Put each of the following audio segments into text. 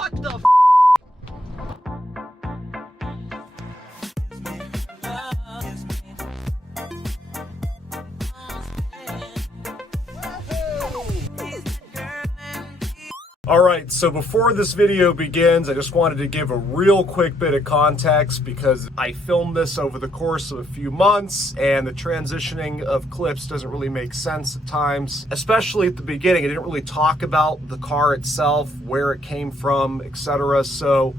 What the f? Alright, so before this video begins, I just wanted to give a real quick bit of context because I filmed this over the course of a few months and the transitioning of clips doesn't really make sense at times, especially at the beginning. I didn't really talk about the car itself, where it came from, etc. So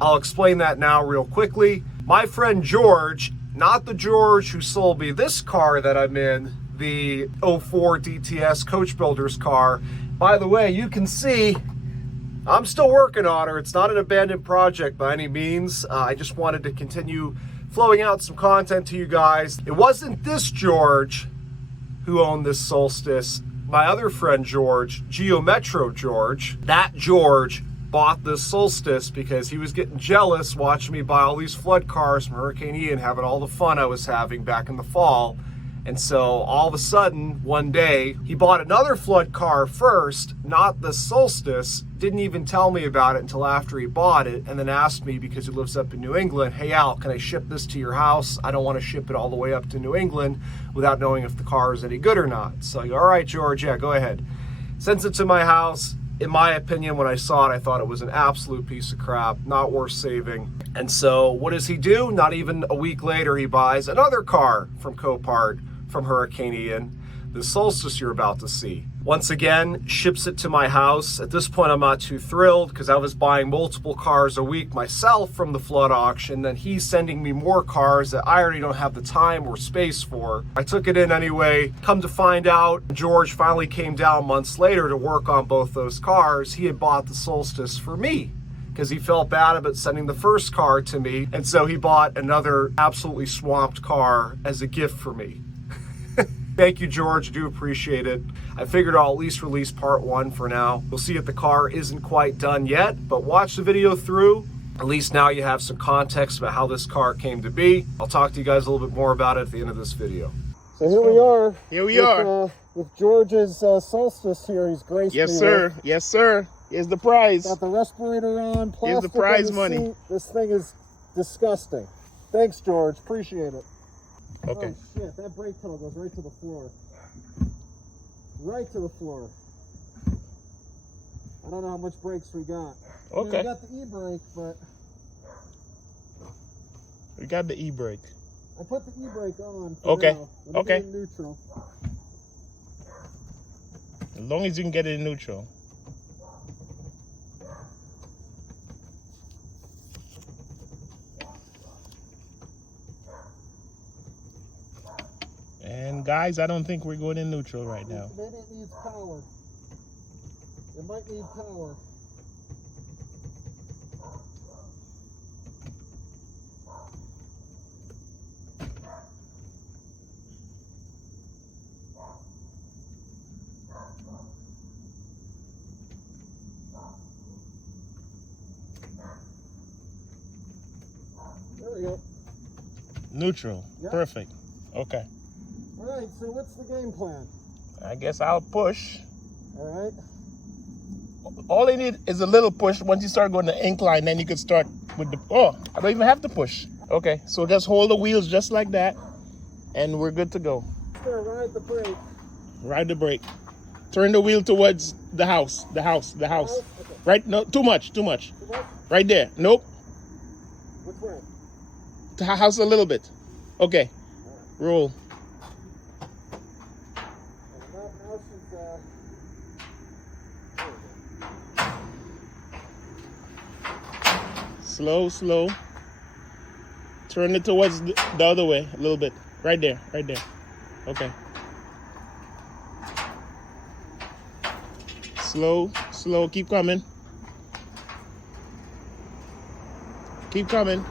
I'll explain that now real quickly. My friend George, not the George who sold me this car that I'm in, the 04 DTS Coach Builder's car. By the way, you can see I'm still working on her. It's not an abandoned project by any means. I just wanted to continue flowing out some content to you guys. It wasn't this George who owned this Solstice. My other friend George, Geometro George, that George bought this Solstice because he was getting jealous watching me buy all these flood cars from Hurricane Ian, having all the fun I was having back in the fall. And so all of a sudden, one day, he bought another flood car first, not the Solstice, didn't even tell me about it until after he bought it, and then asked me, because he lives up in New England, hey Al, can I ship this to your house? I don't want to ship it all the way up to New England without knowing if the car is any good or not. So I go, all right, George, yeah, go ahead. Sends it to my house. In my opinion, when I saw it, I thought it was an absolute piece of crap, not worth saving. And so what does he do? Not even a week later, he buys another car from Copart, from Hurricane Ian, the Solstice you're about to see. Once again, ships it to my house. At this point, I'm not too thrilled because I was buying multiple cars a week myself from the flood auction. Then he's sending me more cars that I already don't have the time or space for. I took it in anyway. Come to find out, George finally came down months later to work on both those cars. He had bought the Solstice for me because he felt bad about sending the first car to me. And so he bought another absolutely swamped car as a gift for me. Thank you, George. I do appreciate it. I figured I'll at least release part one for now. You'll see that the car isn't quite done yet, but watch the video through. At least now you have some context about how this car came to be. I'll talk to you guys a little bit more about it at the end of this video. So here we are. Here we are. With George's Solstice here. He's graced Yes, me sir. with. Yes, sir. Here's the prize. Got the respirator on, plastic Here's the prize on the money. seat. This thing is disgusting. Thanks, George. Appreciate it. Okay. Oh, shit. That brake pedal goes right to the floor. Right to the floor. I don't know how much brakes we got. I mean, we got the e-brake, but... We got the e-brake. I put the e-brake on. Okay. Now. Okay. In neutral. As long as you can get it in neutral. And guys, I don't think we're going in neutral right now. Maybe it needs power. It might need power. There we go. Neutral. Yep. Perfect. Okay. All right, so what's the game plan? I guess I'll push. All right. All you need is a little push. Once you start going the incline, then you can start with the... Oh, I don't even have to push. Okay, so just hold the wheels just like that, and we're good to go. Sure, ride the brake. Ride the brake. Turn the wheel towards the house. The house. Okay. Right? No, too much. Too much? Right there. Nope. Which way? The house a little bit. Okay. Roll. Now she's, Slow, slow. Turn it towards the other way a little bit. Right there. Right there. Okay. Slow, slow. Keep coming. Keep coming.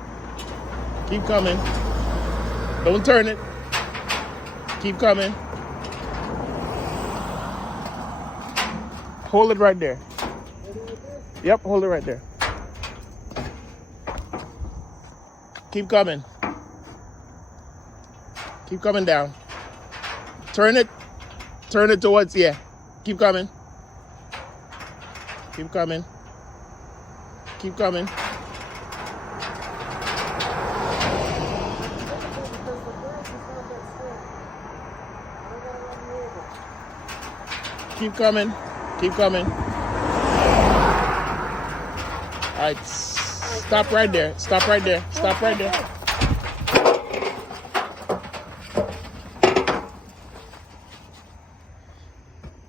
Keep coming. Don't turn it. Keep coming. Hold it right there. Yep, hold it right there. Keep coming. Keep coming down. Turn it towards, yeah. Keep coming. Keep coming. Keep coming. Keep coming. Keep coming. All right. Stop right there. Stop right there. Stop right there.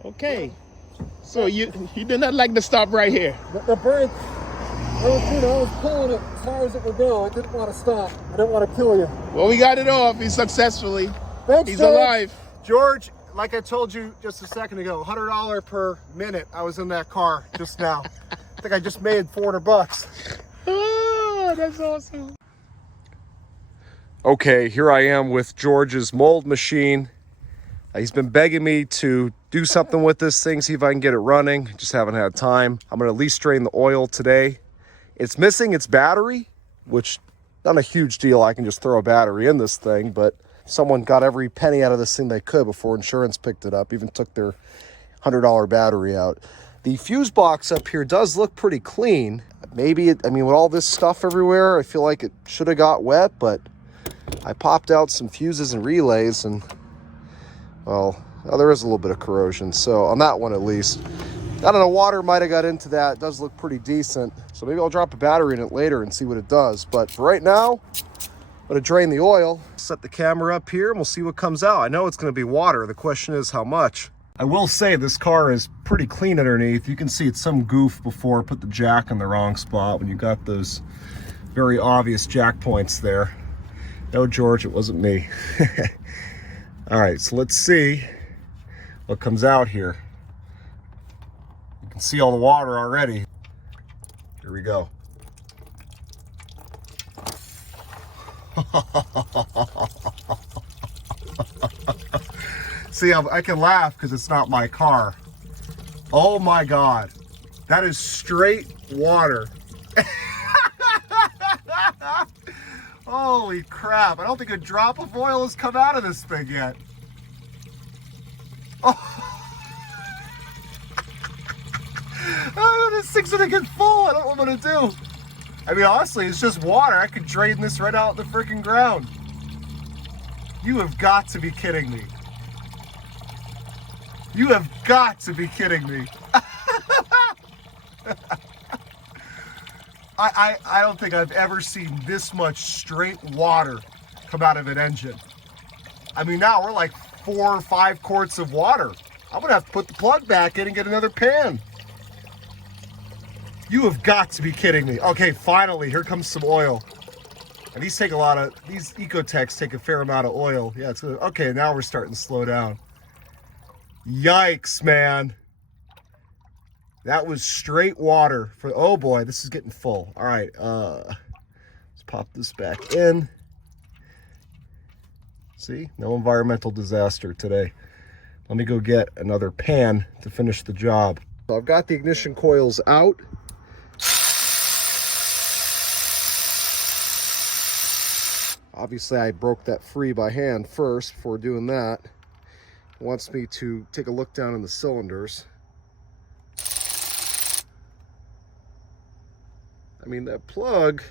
Okay. So you did not like to stop right here. The brake, I was pulling it as far as it would go. I didn't want to stop. I didn't want to kill you. Well, we got it off. He's successfully. Thanks, He's George. alive. George, like I told you just a second ago, $100 per minute I was in that car just now. I think I just made $400. Oh, that's awesome. Okay, here I am with George's mold machine. He's been begging me to do something with this thing, see if I can get it running. Just haven't had time. I'm gonna at least drain the oil today. It's missing its battery, which not a huge deal. I can just throw a battery in this thing, but someone got every penny out of this thing they could before insurance picked it up, even took their $100 battery out. The fuse box up here does look pretty clean. Maybe, I mean, with all this stuff everywhere, I feel like it should have got wet, but I popped out some fuses and relays and, well, there is a little bit of corrosion. So on that one, at least, I don't know, water might have got into that. It does look pretty decent. So maybe I'll drop a battery in it later and see what it does. But for right now, I'm gonna drain the oil, set the camera up here, and we'll see what comes out. I know it's gonna be water. The question is how much. I will say this car is pretty clean underneath. You can see it's some goof before I put the jack in the wrong spot when you got those very obvious jack points there. No, George, it wasn't me. All right, so let's see what comes out here. You can see all the water already. Here we go. See, I can laugh because it's not my car. Oh my God, that is straight water. Holy crap, I don't think a drop of oil has come out of this thing yet. Oh, this thing's gonna get full. I don't know what I'm gonna do. I mean, honestly, it's just water. I could drain this right out in the freaking ground. You have got to be kidding me. You have got to be kidding me. I don't think I've ever seen this much straight water come out of an engine. I mean, now we're like 4 or 5 quarts of water. I'm gonna have to put the plug back in and get another pan. You have got to be kidding me. Okay, finally, here comes some oil. And these take a lot of, these Ecotechs take a fair amount of oil. Yeah, it's good. Okay, now we're starting to slow down. Yikes, man. That was straight water for, oh boy, this is getting full. All right, let's pop this back in. See, no environmental disaster today. Let me go get another pan to finish the job. So I've got the ignition coils out. Obviously, I broke that free by hand first before doing that. It wants me to take a look down in the cylinders. I mean, that plug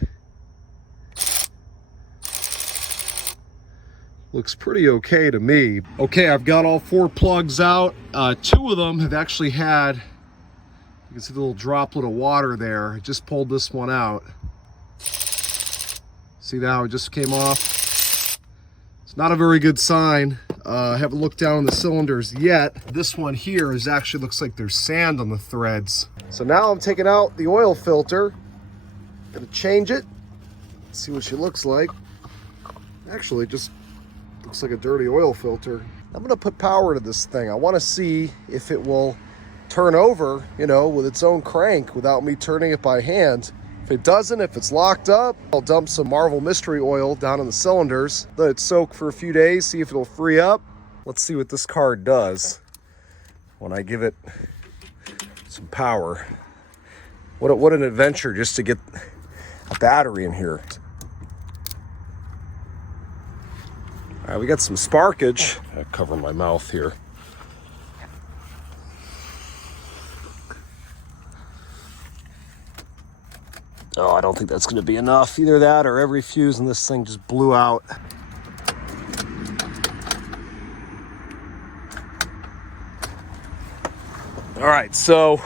looks pretty okay to me. Okay, I've got all 4 plugs out. 2 of them have actually had, you can see the little droplet of water there. I just pulled this one out. See how it just came off? It's not a very good sign. I haven't looked down on the cylinders yet. This one here is actually looks like there's sand on the threads. So now I'm taking out the oil filter. Gonna change it. See what she looks like. Actually, it just looks like a dirty oil filter. I'm gonna put power to this thing. I wanna see if it will turn over, you know, with its own crank without me turning it by hand. If it doesn't, if it's locked up, I'll dump some Marvel Mystery Oil down in the cylinders, let it soak for a few days, see if it'll free up. Let's see what this car does when I give it some power. What an adventure just to get a battery in here. All right, we got some sparkage. I cover my mouth here. Oh, I don't think that's going to be enough. Either that or every fuse in this thing just blew out. All right, so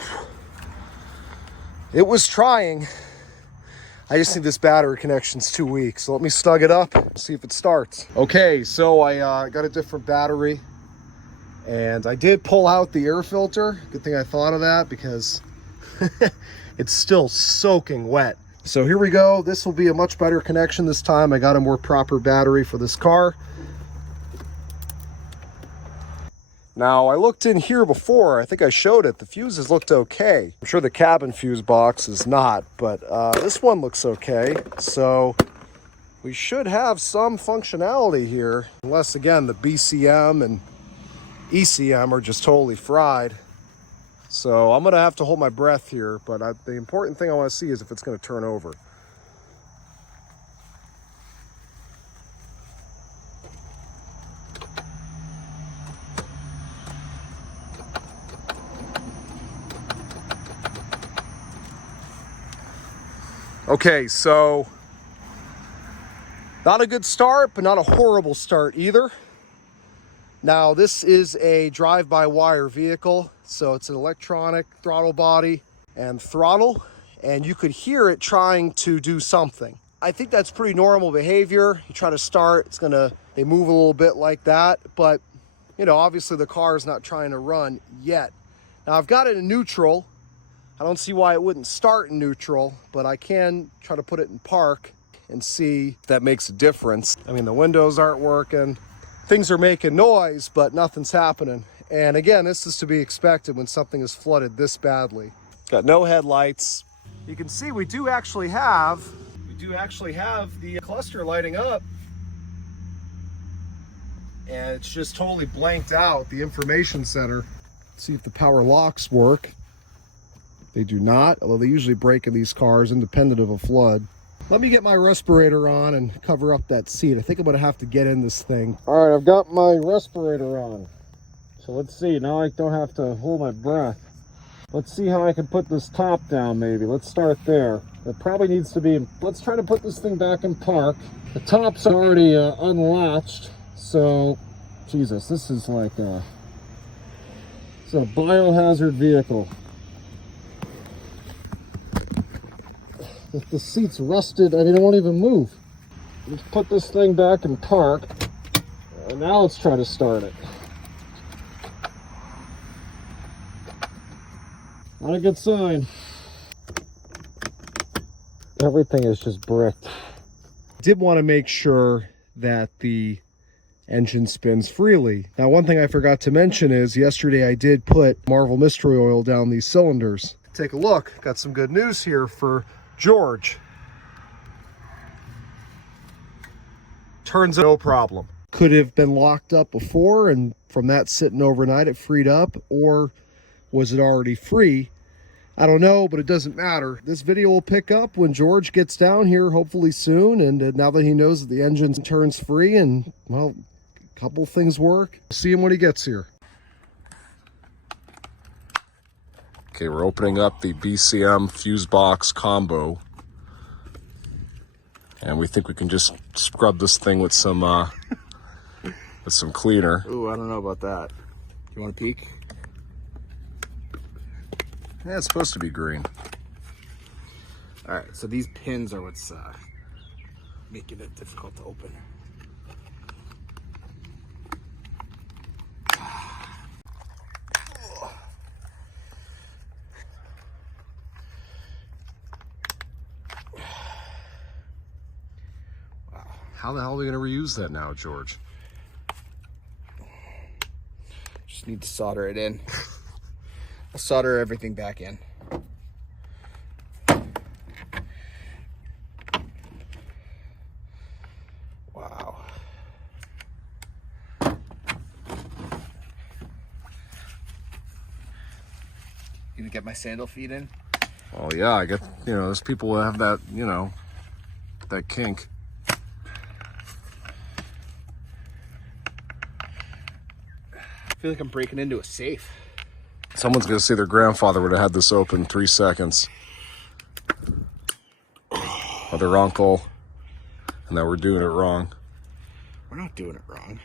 it was trying. I just think this battery connection's too weak. So let me snug it up, see if it starts. Okay, so I got a different battery and I did pull out the air filter. Good thing I thought of that because it's still soaking wet. So here we go. This will be a much better connection this time. I got a more proper battery for this car. Now, I looked in here before. I think I showed it. The fuses looked okay. I'm sure the cabin fuse box is not, but this one looks okay. So we should have some functionality here, unless, again, the BCM and ECM are just totally fried. So I'm going to have to hold my breath here, but the important thing I want to see is if it's going to turn over. Okay, so not a good start, but not a horrible start either. Now, this is a drive-by-wire vehicle, so it's an electronic throttle body and throttle, and you could hear it trying to do something. I think that's pretty normal behavior. You try to start, they move a little bit like that, but, you know, obviously the car is not trying to run yet. Now, I've got it in neutral. I don't see why it wouldn't start in neutral, but I can try to put it in park and see if that makes a difference. I mean, the windows aren't working. Things are making noise, but nothing's happening. And again, this is to be expected when something is flooded this badly. Got no headlights. You can see we do actually have the cluster lighting up. And it's just totally blanked out, the information center. Let's see if the power locks work. They do not, although they usually break in these cars independent of a flood. Let me get my respirator on and cover up that seat. I think I'm gonna have to get in this thing. All right, I've got my respirator on. So let's see, now I don't have to hold my breath. Let's see how I can put this top down maybe. Let's start there. It probably needs to be, let's try to put this thing back in park. The top's already unlatched. So, Jesus, this is like it's a biohazard vehicle. If the seat's rusted, I mean, it won't even move. Let's put this thing back in park. And now let's try to start it. Not a good sign. Everything is just bricked. Did want to make sure that the engine spins freely. Now, one thing I forgot to mention is yesterday I did put Marvel Mystery Oil down these cylinders. Take a look. Got some good news here for George. Turns out no problem. Could have been locked up before and from that sitting overnight it freed up, or was it already free? I don't know, but it doesn't matter. This video will pick up when George gets down here, hopefully soon, and now that he knows that the engine turns free and, well, a couple things work. See him when he gets here. Okay, we're opening up the BCM fuse box combo. And we think we can just scrub this thing with some cleaner. Ooh, I don't know about that. You want to peek? Yeah, it's supposed to be green. All right, so these pins are what's making it difficult to open. How the hell are we going to reuse that now, George? Just need to solder it in. I'll solder everything back in. Wow. You gonna get my sandal feet in? Oh yeah, I get, there's people who have that, that kink. I feel like I'm breaking into a safe. Someone's gonna say their grandfather would have had this open 3 seconds. other uncle, and that we're doing it wrong. We're not doing it wrong.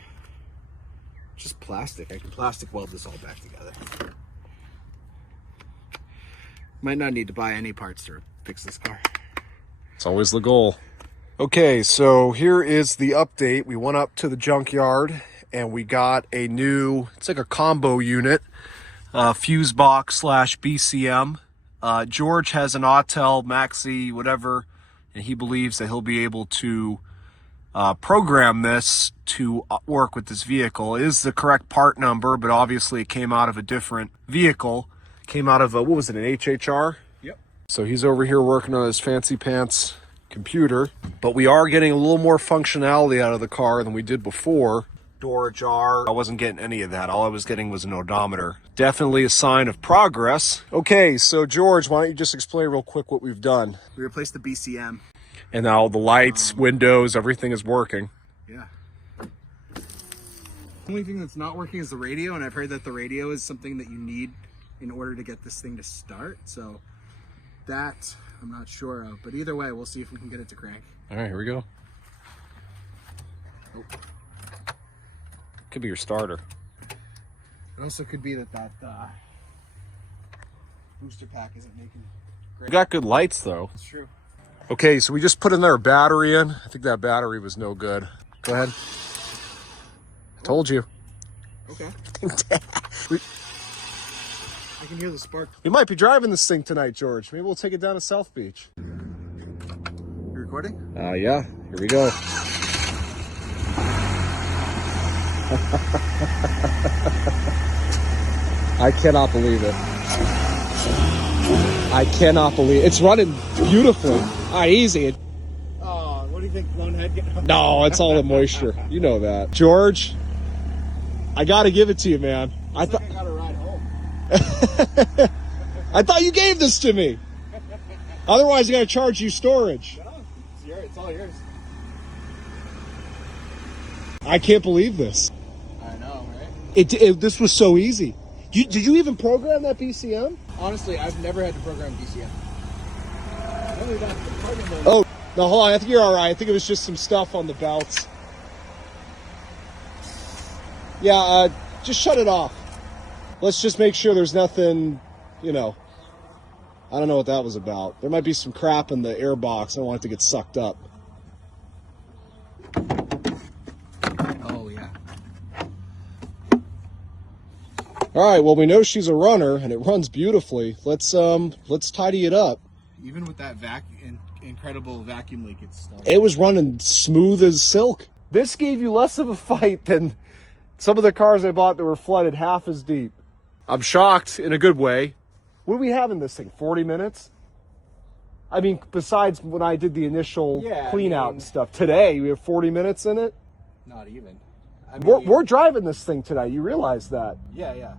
It's just plastic. I can plastic weld this all back together. Might not need to buy any parts to fix this car. It's always the goal. Okay, so here is the update. We went up to the junkyard and we got a new, it's like a combo unit, fuse box slash BCM. George has an Autel Maxi, whatever, and he believes that he'll be able to program this to work with this vehicle. It is the correct part number, but obviously it came out of a different vehicle. Came out of a, what was it, an HHR? Yep. So he's over here working on his fancy pants computer, but we are getting a little more functionality out of the car than we did before. Door ajar, I wasn't getting any of that. All I was getting was an odometer. Definitely a sign of progress. Okay, so George, why don't you just explain real quick what we've done? We replaced the BCM. And now the lights, windows, everything is working. Yeah. The only thing that's not working is the radio, and I've heard that the radio is something that you need in order to get this thing to start. So that I'm not sure of, but either way, we'll see if we can get it to crank. All right, here we go. Oh. Could be your starter. It also could be that booster pack isn't making great. We got good lights though. It's true. Okay, so we just put another battery in. I think that battery was no good. Go ahead. Told you. Okay. I can hear the spark. We might be driving this thing tonight, George. Maybe we'll take it down to South Beach. You recording? Yeah. Here we go. I cannot believe it. I cannot believe it. It's running beautifully. Easy. Oh, what do you think? Lone head getting? No, it's all the moisture. You know that. George, I got to give it to you, man. I got a ride home. I thought you gave this to me. Otherwise, I got to charge you storage. No, it's all yours. I can't believe this. I know, right? This was so easy. Did you even program that BCM? Honestly, I've never had to program BCM. Oh, no, hold on. I think you're all right. I think it was just some stuff on the belts. Yeah, just shut it off. Let's just make sure there's nothing, I don't know what that was about. There might be some crap in the air box. I don't want it to get sucked up. Oh, yeah. All right, well, we know she's a runner, and it runs beautifully. Let's tidy it up. Even with that incredible vacuum leak, it's still... It was running smooth as silk. This gave you less of a fight than some of the cars I bought that were flooded half as deep. I'm shocked in a good way. What do we have in this thing? 40 minutes? I mean, besides when I did the initial clean out and stuff. Today, we have 40 minutes in it? Not even. We're driving this thing today. You realize that? Yeah.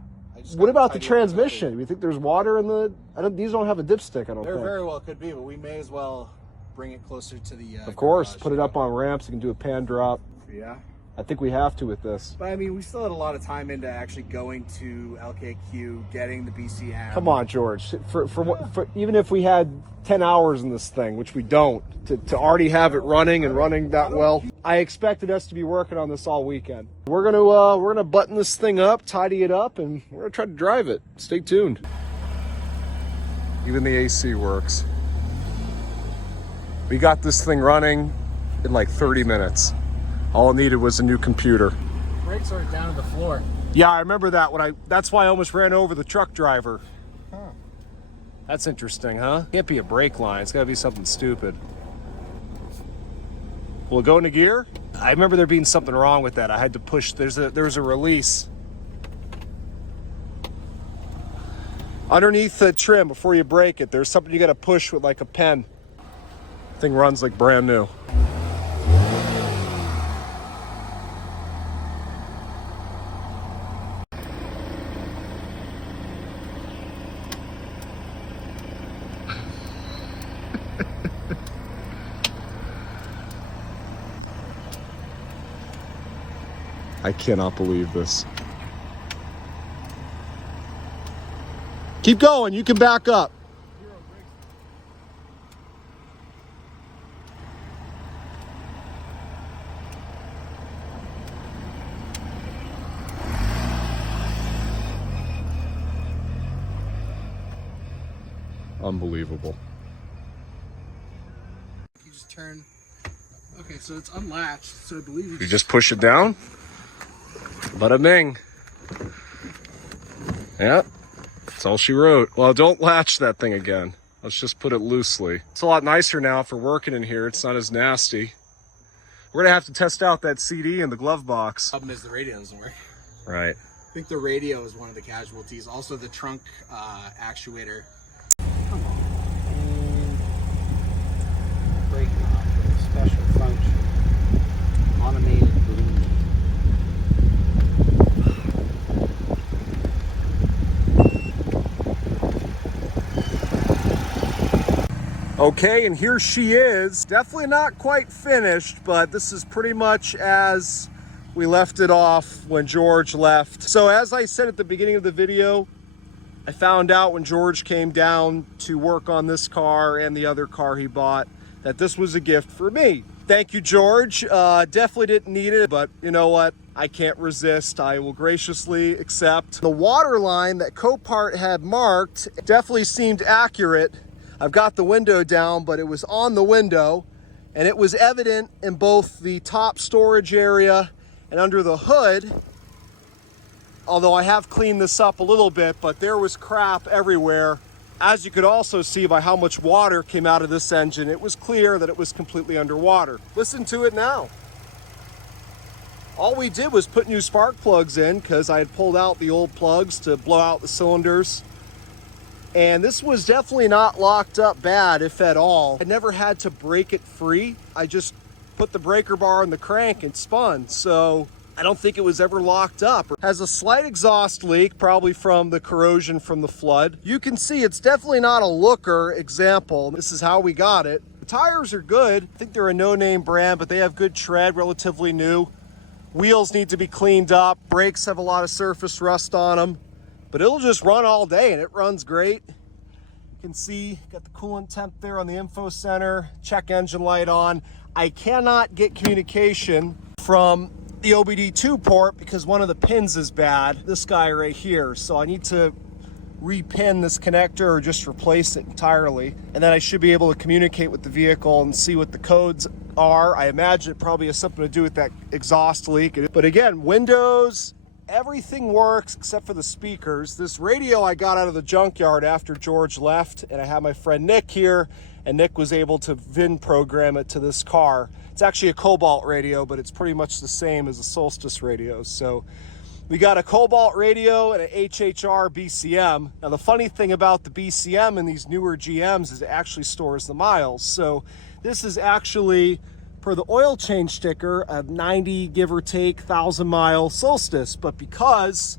What about the transmission? Do you think there's water in the... these don't have a dipstick, I don't think. There very well could be, but we may as well bring it closer to the Of course, garage. put it up on ramps. You can do a pan drop. Yeah. I think we have to with this. But I mean, we still had a lot of time into actually going to LKQ, getting the BCM. Come on, George. For even if we had 10 hours in this thing, which we don't, to already have it running and running that well, I expected us to be working on this all weekend. We're gonna button this thing up, tidy it up, and we're gonna try to drive it. Stay tuned. Even the AC works. We got this thing running in like 30 minutes. All it needed was a new computer. Brakes are down to the floor. Yeah, I remember that that's why I almost ran over the truck driver. Huh. That's interesting, huh? Can't be a brake line. It's gotta be something stupid. Will it go into gear? I remember there being something wrong with that. I had to push, there's a release. Underneath the trim, before you break it, there's something you gotta push with like a pen. Thing runs like brand new. I cannot believe this. Keep going, you can back up. Unbelievable. You just turn. Okay, so it's unlatched, so I believe You just push it down. Bada bing. Yeah, that's all she wrote. Well, don't latch that thing again. Let's just put it loosely. It's a lot nicer now for working in here. It's not as nasty. We're gonna have to test out that CD in the glove box. Problem is the radio doesn't work. Right. I think the radio is one of the casualties. Also the trunk actuator. Brake knob with a special function. Automated bleed. Okay, and here she is. Definitely not quite finished, but this is pretty much as we left it off when George left. So as I said at the beginning of the video, I found out when George came down to work on this car and the other car he bought that this was a gift for me. Thank you, George. Definitely didn't need it, but you know what? I can't resist. I will graciously accept. The water line that Copart had marked definitely seemed accurate. I've got the window down, but it was on the window, and it was evident in both the top storage area and under the hood. Although I have cleaned this up a little bit, but there was crap everywhere. As you could also see by how much water came out of this engine, it was clear that it was completely underwater. Listen to it now. All we did was put new spark plugs in because I had pulled out the old plugs to blow out the cylinders. And this was definitely not locked up bad, if at all. I never had to break it free. I just put the breaker bar on the crank and spun. So I don't think it was ever locked up. It has a slight exhaust leak, probably from the corrosion from the flood. You can see it's definitely not a looker example. This is how we got it. The tires are good. I think they're a no-name brand, but they have good tread, relatively new. Wheels need to be cleaned up. Brakes have a lot of surface rust on them. But it'll just run all day, and it runs great. You can see, got the coolant temp there on the info center, check engine light on. I cannot get communication from the OBD2 port because one of the pins is bad, this guy right here. So I need to repin this connector or just replace it entirely. And then I should be able to communicate with the vehicle and see what the codes are. I imagine it probably has something to do with that exhaust leak. But again, windows, everything works except for the speakers. This radio I got out of the junkyard after George left, and I had my friend Nick here, and Nick was able to VIN program it to this car. It's actually a Cobalt radio, but it's pretty much the same as a Solstice radio. So we got a Cobalt radio and an HHR BCM. Now the funny thing about the BCM in these newer GMs is it actually stores the miles. So this is actually, per the oil change sticker, a 90, give or take, 1,000-mile Solstice. But because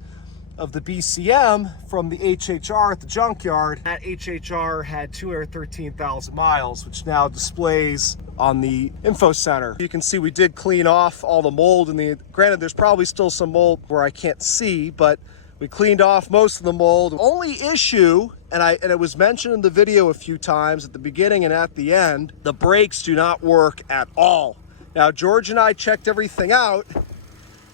of the BCM from the HHR at the junkyard, that HHR had 213,000 miles, which now displays on the info center. You can see we did clean off all the mold, and granted, there's probably still some mold where I can't see, but we cleaned off most of the mold. Only issue, and it was mentioned in the video a few times at the beginning and at the end, the brakes do not work at all. Now, George and I checked everything out,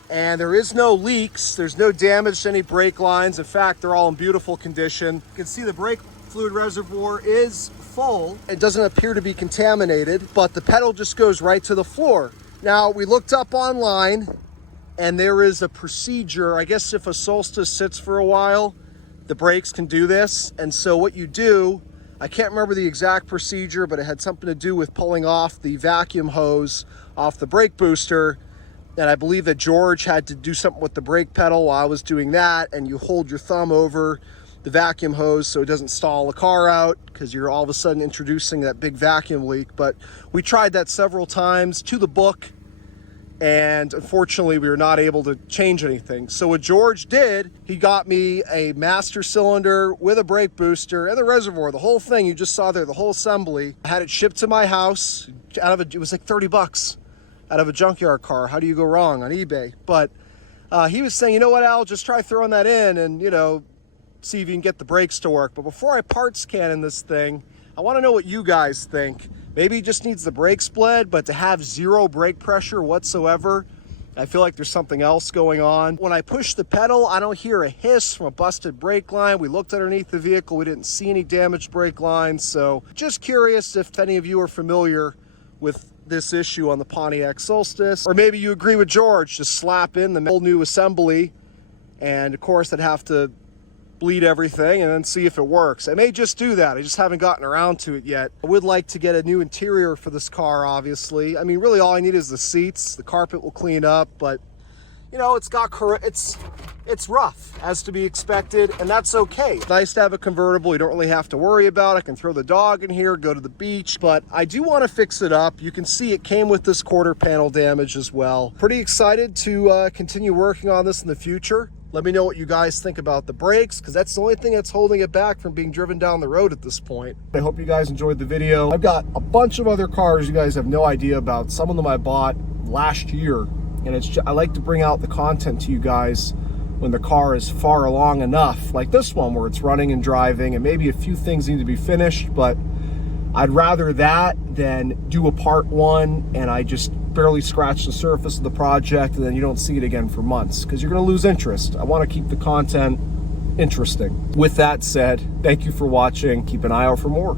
and there is no leaks. There's no damage to any brake lines. In fact, they're all in beautiful condition. You can see the brake fluid reservoir is full. It doesn't appear to be contaminated, but the pedal just goes right to the floor. Now, we looked up online, and there is a procedure. I guess if a Solstice sits for a while, the brakes can do this. And so what you do, I can't remember the exact procedure, but it had something to do with pulling off the vacuum hose off the brake booster. And I believe that George had to do something with the brake pedal while I was doing that. And you hold your thumb over the vacuum hose so it doesn't stall the car out, because you're all of a sudden introducing that big vacuum leak. But we tried that several times to the book, and unfortunately we were not able to change anything. So what George did, he got me a master cylinder with a brake booster and the reservoir, the whole thing you just saw there, the whole assembly. I had it shipped to my house it was like 30 bucks out of a junkyard car. How do you go wrong on eBay? But he was saying, you know what, Al, just try throwing that in and, you know, see if you can get the brakes to work. But before I parts cannon this thing, I want to know what you guys think. Maybe he just needs the brake split, but to have zero brake pressure whatsoever I feel like there's something else going on. When I push the pedal, I don't hear a hiss from a busted brake line. We looked underneath the vehicle. We didn't see any damaged brake lines. So just curious if any of you are familiar with this issue on the Pontiac Solstice, or maybe you agree with George, just slap in the whole new assembly, and of course I'd have to bleed everything and then see if it works. I may just do that. I just haven't gotten around to it yet. I would like to get a new interior for this car, obviously. I mean, really all I need is the seats. The carpet will clean up, but you know, it's rough, as to be expected, and that's okay. It's nice to have a convertible you don't really have to worry about. I can throw the dog in here, go to the beach, but I do want to fix it up. You can see it came with this quarter panel damage as well. Pretty excited to continue working on this in the future. Let me know what you guys think about the brakes, because that's the only thing that's holding it back from being driven down the road at this point. I hope you guys enjoyed the video. I've got a bunch of other cars you guys have no idea about. Some of them I bought last year, and I like to bring out the content to you guys when the car is far along enough, like this one where it's running and driving, and maybe a few things need to be finished, but I'd rather that than do a part one and I just barely scratch the surface of the project and then you don't see it again for months, because you're going to lose interest. I want to keep the content interesting. With that said, thank you for watching. Keep an eye out for more.